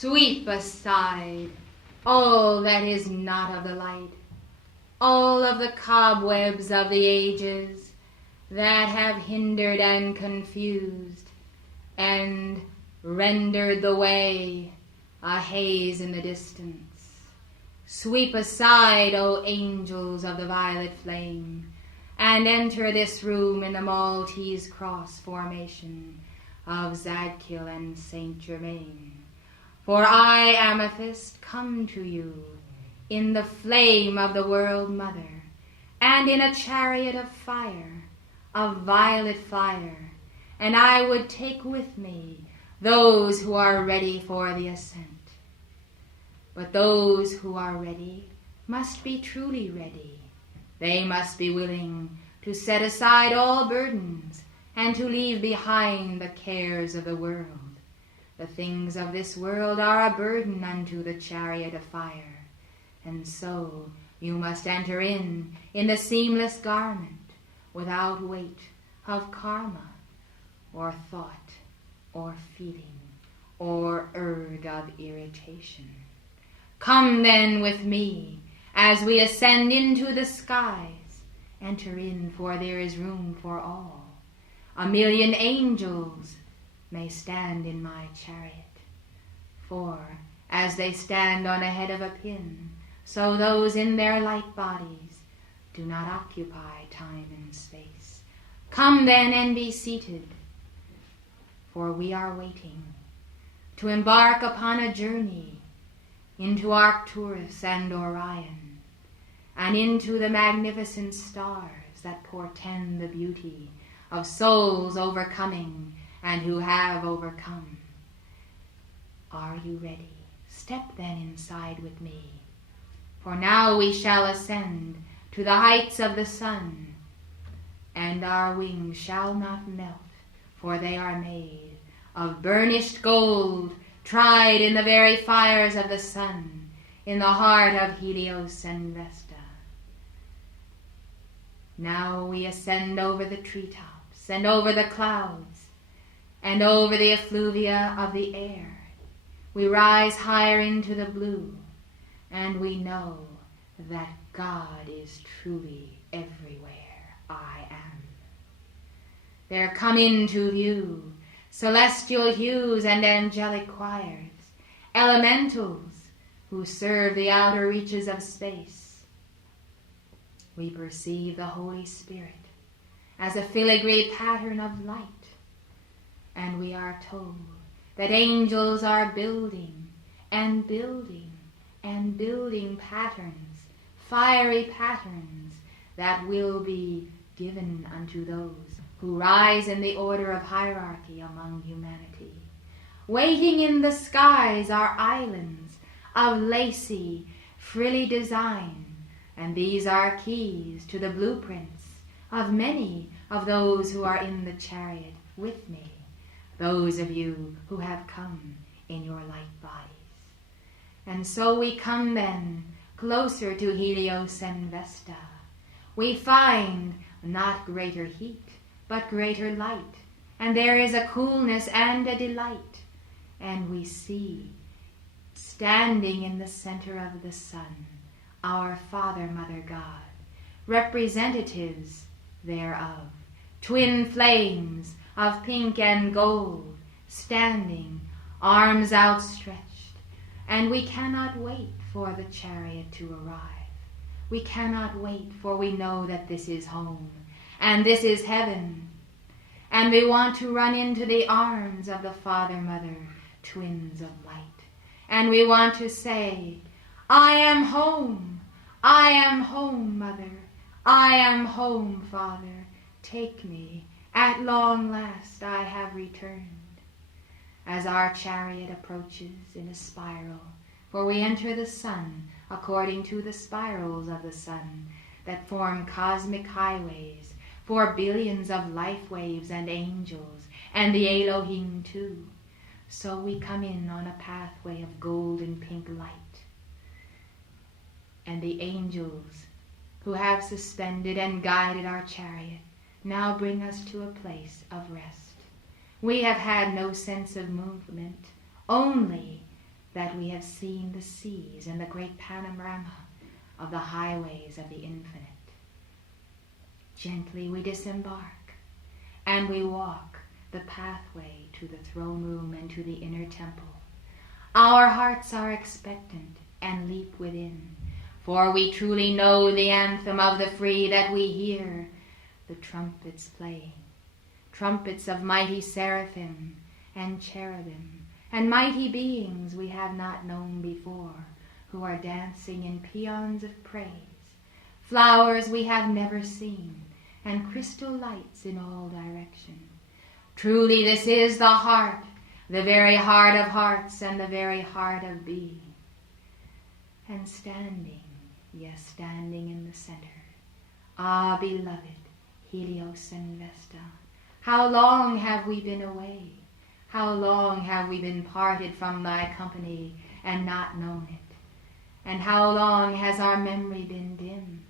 Sweep aside all that is not of the light, all of the cobwebs of the ages that have hindered and confused and rendered the way a haze in the distance. Sweep aside, O angels of the violet flame, and enter this room in the Maltese cross formation of Zadkiel and Saint Germain. For I, Amethyst, come to you in the flame of the World Mother, and in a chariot of fire, of violet fire, and I would take with me those who are ready for the ascent. But those who are ready must be truly ready. They must be willing to set aside all burdens and to leave behind the cares of the world. The things of this world are a burden unto the chariot of fire, and so you must enter in the seamless garment, without weight of karma, or thought, or feeling, or urge of irritation. Come then with me, as we ascend into the skies. Enter in, for there is room for all. 1,000,000 angels may stand in my chariot. For as they stand on a head of a pin, so those in their light bodies do not occupy time and space. Come then and be seated, for we are waiting to embark upon a journey into Arcturus and Orion, and into the magnificent stars that portend the beauty of souls overcoming and who have overcome. Are you ready? Step then inside with me, for now we shall ascend to the heights of the sun, and our wings shall not melt, for they are made of burnished gold, tried in the very fires of the sun, in the heart of Helios and Vesta. Now we ascend over the treetops, and over the clouds, and over the effluvia of the air. We rise higher into the blue, and we know that God is truly everywhere I am. There come into view celestial hues and angelic choirs, elementals who serve the outer reaches of space. We perceive the Holy Spirit as a filigree pattern of light, and we are told that angels are building and building and building patterns, fiery patterns that will be given unto those who rise in the order of hierarchy among humanity. Waiting in the skies are islands of lacy, frilly design, and these are keys to the blueprints of many of those who are in the chariot with me, those of you who have come in your light bodies. And so we come then closer to Helios and Vesta. We find not greater heat, but greater light, and there is a coolness and a delight, and we see, standing in the center of the sun, our Father, Mother God, representatives thereof, twin flames of pink and gold, standing, arms outstretched, and we cannot wait for the chariot to arrive. We cannot wait, for we know that this is home, and this is heaven, and we want to run into the arms of the Father, Mother, twins of light, and we want to say, I am home, Mother, I am home, Father, take me, at long last I have returned. As our chariot approaches in a spiral, for we enter the sun according to the spirals of the sun that form cosmic highways for billions of life waves and angels, and the Elohim too. So we come in on a pathway of gold and pink light. And the angels who have suspended and guided our chariot now bring us to a place of rest. We have had no sense of movement, only that we have seen the seas and the great panorama of the highways of the infinite. Gently we disembark, and we walk the pathway to the throne room and to the inner temple. Our hearts are expectant and leap within, for we truly know the anthem of the free that we hear the trumpets playing, trumpets of mighty seraphim and cherubim, and mighty beings we have not known before, who are dancing in paeans of praise, flowers we have never seen, and crystal lights in all directions. Truly this is the heart, the very heart of hearts, and the very heart of being. And standing, yes, standing in the center, ah, beloved, Helios and Vesta, how long have we been away? How long have we been parted from thy company and not known it? And how long has our memory been dim?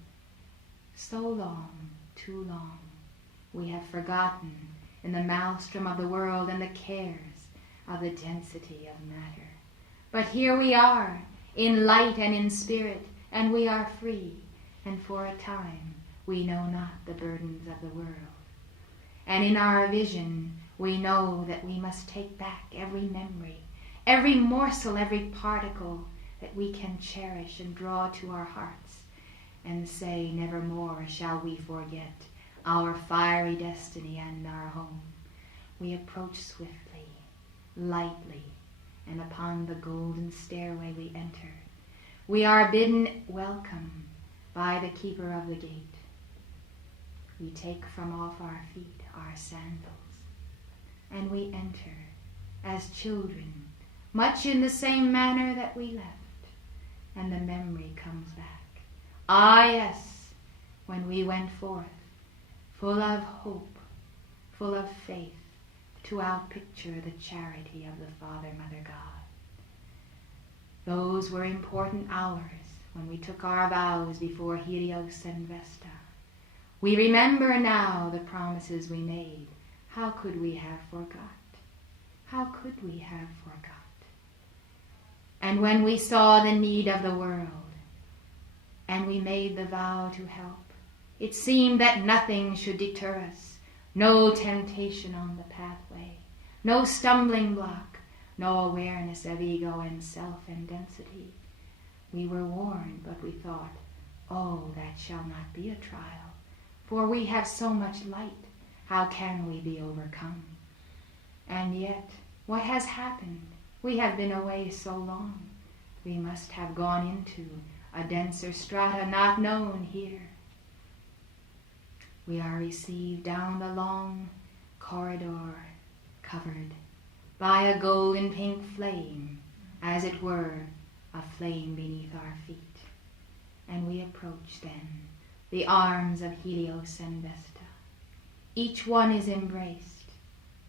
So long, too long, we have forgotten in the maelstrom of the world and the cares of the density of matter. But here we are, in light and in spirit, and we are free, and for a time we know not the burdens of the world. And in our vision we know that we must take back every memory, every morsel, every particle that we can cherish and draw to our hearts, and say, nevermore shall we forget our fiery destiny and our home. We approach swiftly, lightly, and upon the golden stairway we enter. We are bidden welcome by the keeper of the gate. We take from off our feet our sandals, and we enter as children, much in the same manner that we left, and the memory comes back. Ah, yes, when we went forth, full of hope, full of faith, to outpicture the charity of the Father, Mother, God. Those were important hours when we took our vows before Helios and Vesta. We remember now the promises we made. How could we have forgot? How could we have forgot? And when we saw the need of the world, and we made the vow to help, it seemed that nothing should deter us. No temptation on the pathway, no stumbling block, no awareness of ego and self and density. We were warned, but we thought, oh, that shall not be a trial, for we have so much light. How can we be overcome? And yet, what has happened? We have been away so long. We must have gone into a denser strata not known here. We are received down the long corridor, covered by a golden pink flame, as it were a flame beneath our feet. And we approach then the arms of Helios and Vesta. Each one is embraced,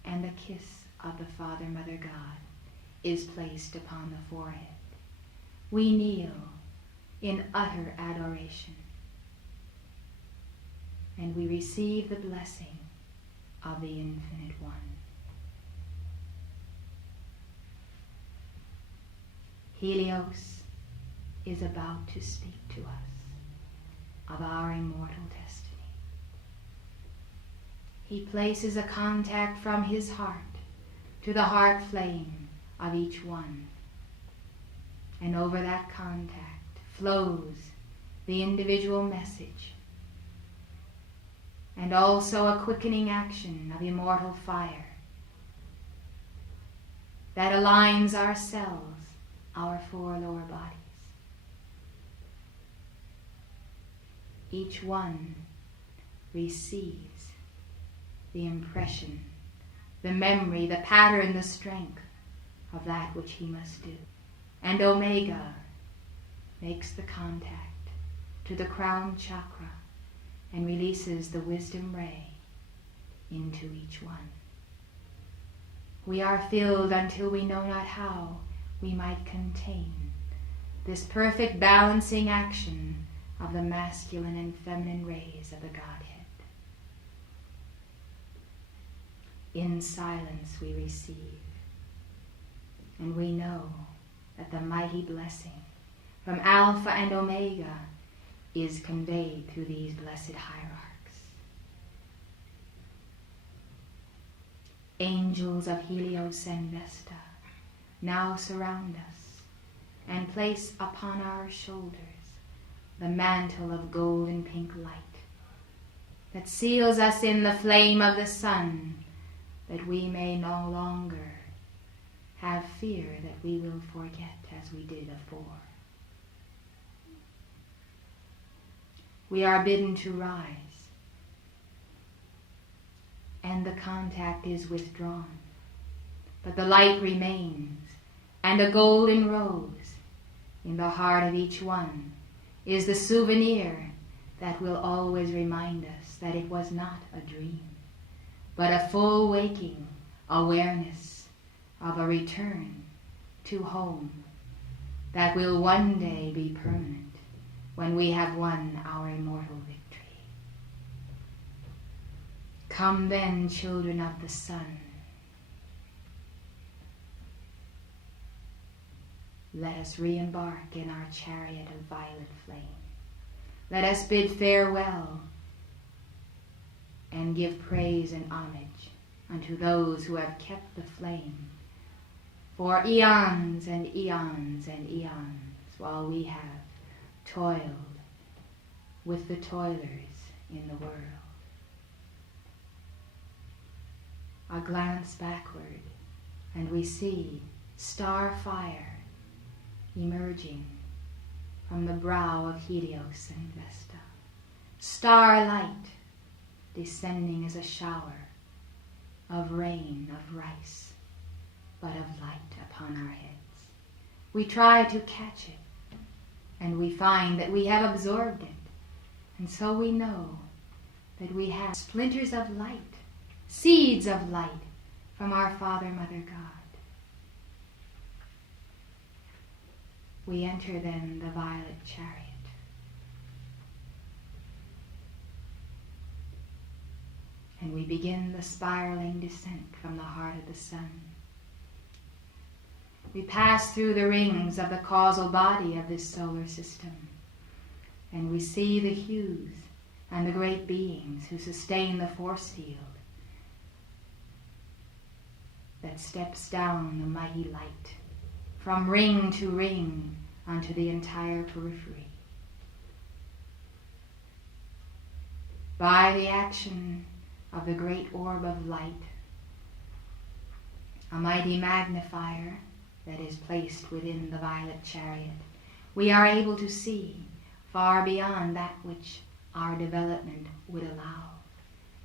and the kiss of the Father, Mother, God is placed upon the forehead. We kneel in utter adoration, and we receive the blessing of the Infinite One. Helios is about to speak to us of our immortal destiny. He places a contact from his heart to the heart flame of each one, and over that contact flows the individual message, and also a quickening action of immortal fire that aligns our cells, our four lower bodies. Each one receives the impression, the memory, the pattern, the strength of that which he must do. And Omega makes the contact to the crown chakra and releases the wisdom ray into each one. We are filled until we know not how we might contain this perfect balancing action of the masculine and feminine rays of the Godhead. In silence we receive, and we know that the mighty blessing from Alpha and Omega is conveyed through these blessed hierarchs. Angels of Helios and Vesta now surround us and place upon our shoulders the mantle of golden pink light that seals us in the flame of the sun, that we may no longer have fear that we will forget as we did afore. We are bidden to rise, and the contact is withdrawn, but the light remains, and a golden rose in the heart of each one is the souvenir that will always remind us that it was not a dream, but a full waking awareness of a return to home that will one day be permanent when we have won our immortal victory. Come then, children of the sun. Let us re-embark in our chariot of violet flame. Let us bid farewell and give praise and homage unto those who have kept the flame for eons and eons and eons, while we have toiled with the toilers in the world. A glance backward, and we see star fire emerging from the brow of Helios and Vesta. Starlight descending as a shower of rain of rice, but of light upon our heads. We try to catch it, and we find that we have absorbed it, and so we know that we have splinters of light, seeds of light from our Father, Mother, God. We enter then the violet chariot. And we begin the spiraling descent from the heart of the sun. We pass through the rings of the causal body of this solar system, and we see the hues and the great beings who sustain the force field that steps down the mighty light from ring to ring onto the entire periphery. By the action of the great orb of light, a mighty magnifier that is placed within the violet chariot, we are able to see far beyond that which our development would allow.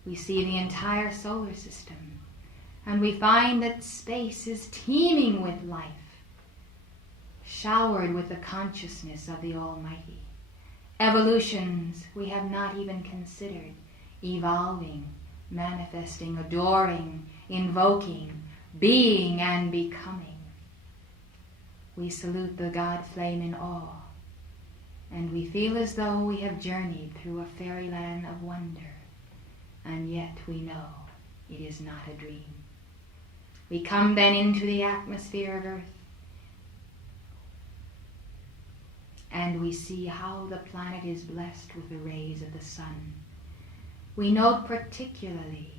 We see the entire solar system, and we find that space is teeming with life, showered with the consciousness of the Almighty. Evolutions we have not even considered, evolving, manifesting, adoring, invoking, being and becoming. We salute the God flame in awe, and we feel as though we have journeyed through a fairyland of wonder, and yet we know it is not a dream. We come then into the atmosphere of earth, and we see how the planet is blessed with the rays of the sun. We note particularly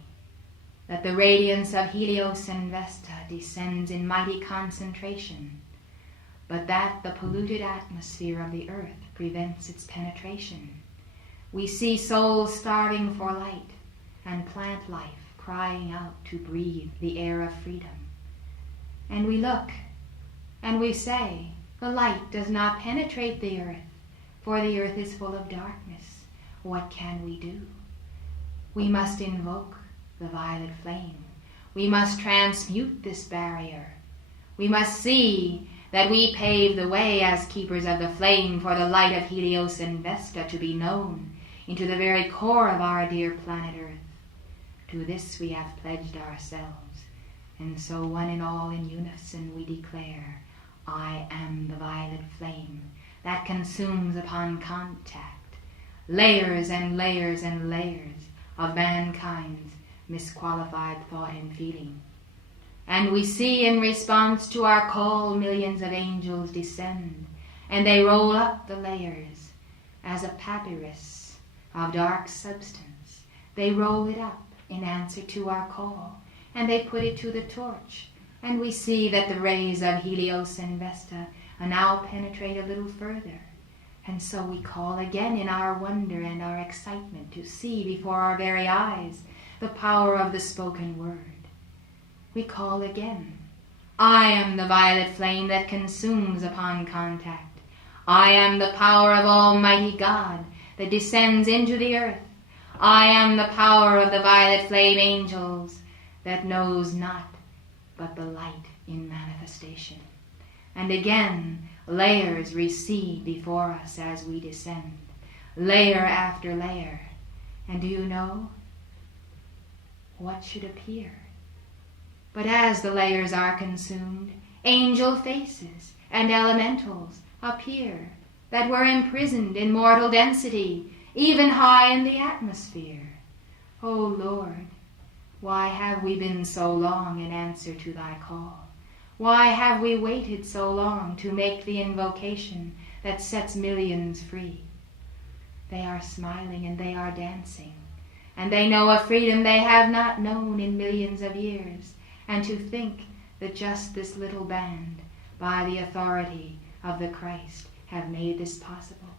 that the radiance of Helios and Vesta descends in mighty concentration, but that the polluted atmosphere of the earth prevents its penetration. We see souls starving for light and plant life crying out to breathe the air of freedom. And we look and we say, the light does not penetrate the earth, for the earth is full of darkness. What can we do? We must invoke the violet flame. We must transmute this barrier. We must see that we pave the way as keepers of the flame for the light of Helios and Vesta to be known into the very core of our dear planet Earth. To this we have pledged ourselves, and so one and all in unison we declare, I am the violet flame that consumes upon contact layers and layers and layers of mankind's misqualified thought and feeling. And we see in response to our call millions of angels descend, and they roll up the layers as a papyrus of dark substance. They roll it up in answer to our call, and they put it to the torch, and we see that the rays of Helios and Vesta now penetrate a little further. And so we call again in our wonder and our excitement to see before our very eyes the power of the spoken word. We call again. I am the violet flame that consumes upon contact. I am the power of Almighty God that descends into the earth. I am the power of the violet flame angels that knows not but the light in manifestation. And again, layers recede before us as we descend, layer after layer. And do you know what should appear? But as the layers are consumed, angel faces and elementals appear that were imprisoned in mortal density, even high in the atmosphere. O Lord, why have we been so long in answer to thy call? Why have we waited so long to make the invocation that sets millions free? They are smiling and they are dancing, and they know a freedom they have not known in millions of years. And to think that just this little band, by the authority of the Christ, have made this possible.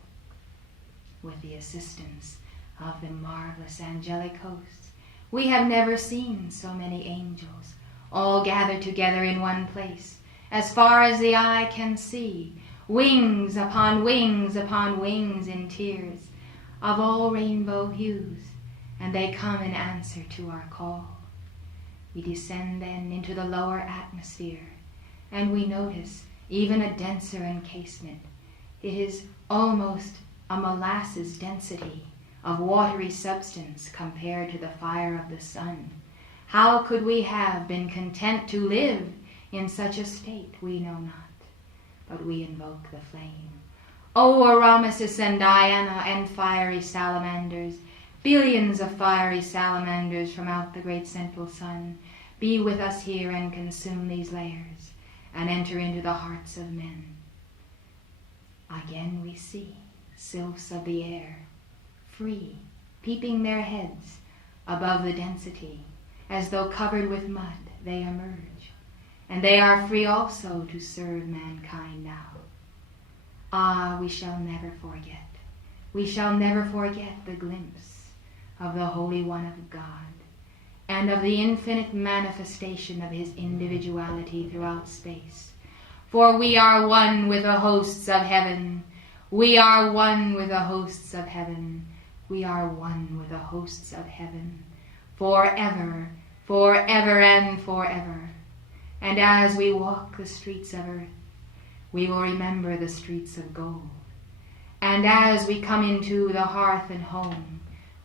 With the assistance of the marvelous angelic hosts, we have never seen so many angels, all gathered together in one place, as far as the eye can see, wings upon wings upon wings in tiers, of all rainbow hues, and they come in answer to our call. We descend then into the lower atmosphere, and we notice even a denser encasement. It is almost a molasses density of watery substance compared to the fire of the sun. How could we have been content to live in such a state? We know not, but we invoke the flame. O Aramesis and Diana and fiery salamanders, billions of fiery salamanders from out the great central sun, be with us here and consume these layers and enter into the hearts of men. Again we see sylphs of the air, free, peeping their heads above the density, as though covered with mud they emerge, and they are free also to serve mankind now. Ah, we shall never forget. We shall never forget the glimpse of the Holy One of God and of the infinite manifestation of his individuality throughout space. For we are one with the hosts of heaven. We are one with the hosts of heaven. We are one with the hosts of heaven. Forever, forever and forever. And as we walk the streets of earth, we will remember the streets of gold. And as we come into the hearth and home,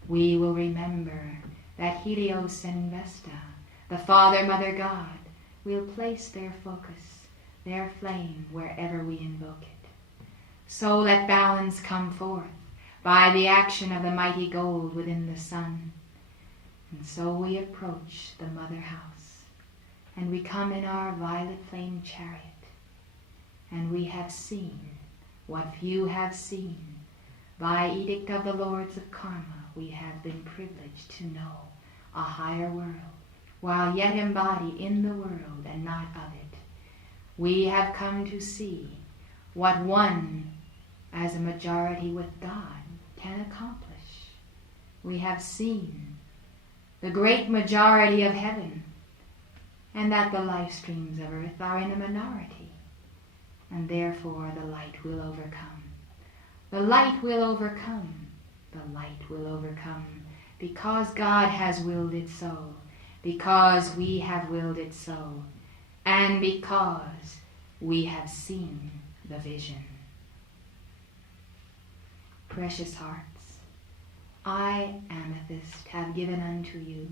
we will remember that Helios and Vesta, the Father, Mother, God, will place their focus, their flame, wherever we invoke it. So let balance come forth by the action of the mighty gold within the sun. And so we approach the mother house, and we come in our violet flame chariot, and we have seen what few have seen. By edict of the Lords of Karma, we have been privileged to know a higher world, while yet embodied in the world and not of it. We have come to see what one, as a majority with God, can accomplish. We have seen the great majority of heaven, and that the life streams of earth are in a minority, and therefore the light will overcome. The light will overcome. The light will overcome, because God has willed it so, because we have willed it so, and because we have seen the vision. Precious hearts, I, Amethyst, have given unto you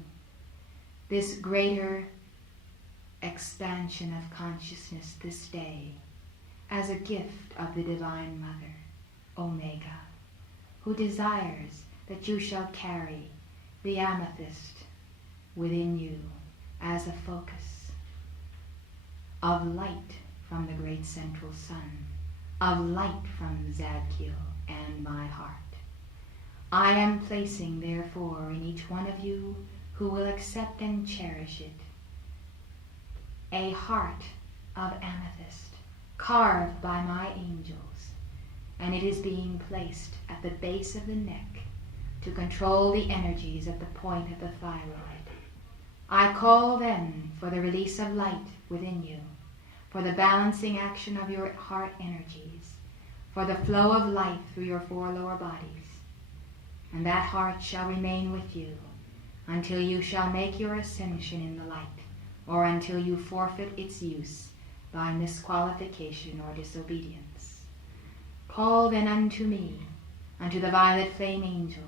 this greater expansion of consciousness this day as a gift of the Divine Mother, Omega, who desires that you shall carry the amethyst within you as a focus, of light from the great central sun, of light from Zadkiel and my heart. I am placing, therefore, in each one of you who will accept and cherish it, a heart of amethyst, carved by my angels, and it is being placed at the base of the neck to control the energies at the point of the thyroid. I call then for the release of light within you, for the balancing action of your heart energies, for the flow of light through your 4 lower bodies. And that heart shall remain with you until you shall make your ascension in the light, or until you forfeit its use by misqualification or disobedience. Call then unto me, unto the violet flame angels,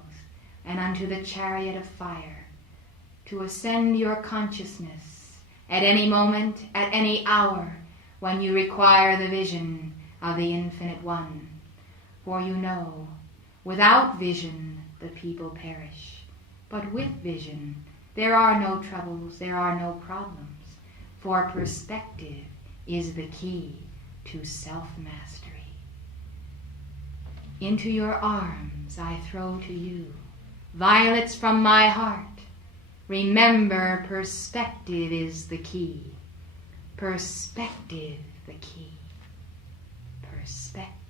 and unto the chariot of fire, to ascend your consciousness at any moment, at any hour, when you require the vision of the Infinite One. For you know, without vision the people perish, but with vision there are no troubles, there are no problems, for perspective is the key to self-mastery. Into your arms I throw to you violets from my heart. Remember, perspective is the key. Perspective the key. Perspective.